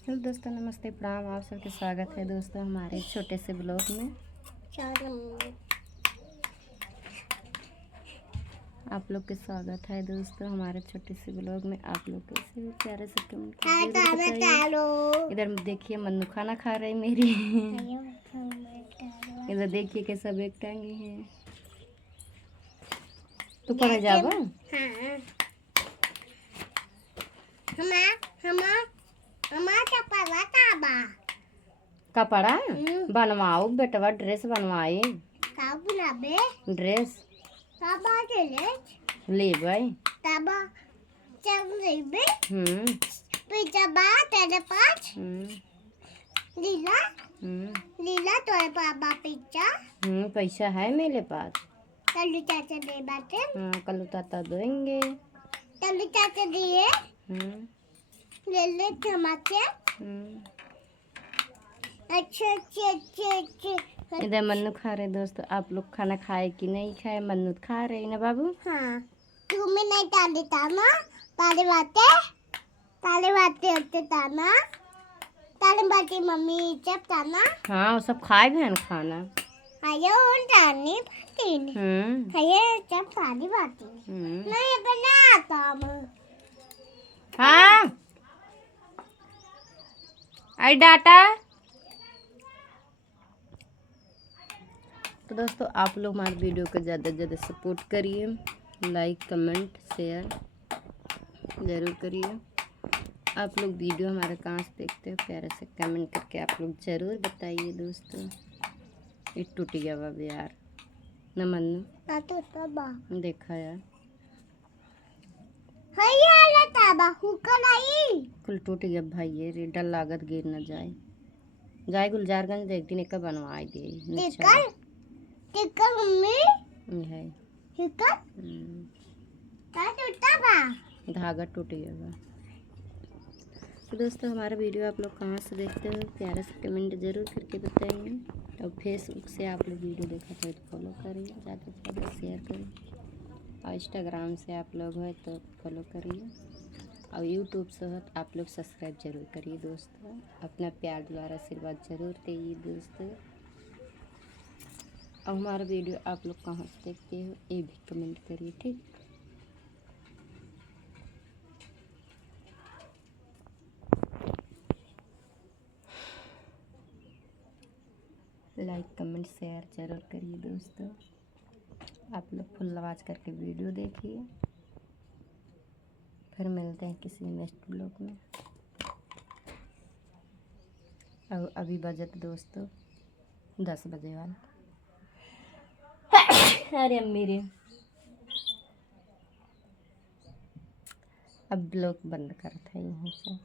Hello दोस्तों, नमस्ते, प्रणाम। आप सबके स्वागत है दोस्तों हमारे छोटे से ब्लॉग में। आप लोग के स्वागत है दोस्तों हमारे छोटे से ब्लॉग में। आप लोग कैसे हो? प्यारे से कमेंट बताइए। इधर देखिए मन्नू खाना खा रही मेरी। इधर देखिए कैसा बैग टांगे हैं। तू पढ़े जाबा? कपड़ा बनवाओ बेटवा, ड्रेस बनवाए। ड्रेस ले भाई। पैसा है मेरे पास। कल्लू चाचा दे बाटे। हाँ, कल्लू चाचा देंगे। कल्लू चाचा दिए। ले ले टमाटर। अच्छा अच्छा अच्छा अच्छा। इधर मन्नू खा रहे दोस्तों। आप लोग खाना खाए कि नहीं खाए? मन्नू खा रहे ना बाबू? हाँ। तुम्हें नहीं डाले ताना, ताले बाते होते ताना, ताले बाते मम्मी जब ताना। हाँ, वो सब खाए बहन खाना। आयो डालनी बाती नहीं। खाए जब सारी बाती नहीं बनाता मैं। हाँ। आई डाटा। तो दोस्तों आप लोग हमारे वीडियो को ज़्यादा से ज़्यादा सपोर्ट करिए, लाइक कमेंट शेयर ज़रूर करिए। आप लोग वीडियो हमारा कहाँ से देखते हो प्यारे से कमेंट करके आप लोग ज़रूर बताइए दोस्तों। ये टूट गया बाबा यार न मन्नू, देखा यार कुल टूट गया भाई। ये रेडर लागत गिर न जाए। जाए गुलजारगंज एक दिन एक बनवाई दे। है धागा टूट गया बा। तो दोस्तों हमारा वीडियो आप लोग कहाँ से देखते हो प्यारा से कमेंट ज़रूर करके बताइए। और फेसबुक से आप लोग वीडियो देखा तो फॉलो करिए, ज़्यादा से ज़्यादा शेयर करिए। और इंस्टाग्राम से आप लोग है तो फॉलो करिए। और यूट्यूब से हो तो आप लोग सब्सक्राइब जरूर करिए दोस्तों। अपना प्यार द्वारा आशीर्वाद जरूर दीजिए दोस्तों। और हमारा वीडियो आप लोग कहाँ से देखते हो ये भी कमेंट करिए, ठीक। लाइक कमेंट शेयर जरूर करिए दोस्तों। आप लोग फुल आवाज़ करके वीडियो देखिए। फिर मिलते हैं किसी नेक्स्ट ब्लॉग में। और अभी बजट दोस्तों 10 बजे वाला। अरे मेरे अब ब्लॉग बंद करते हैं यहीं से।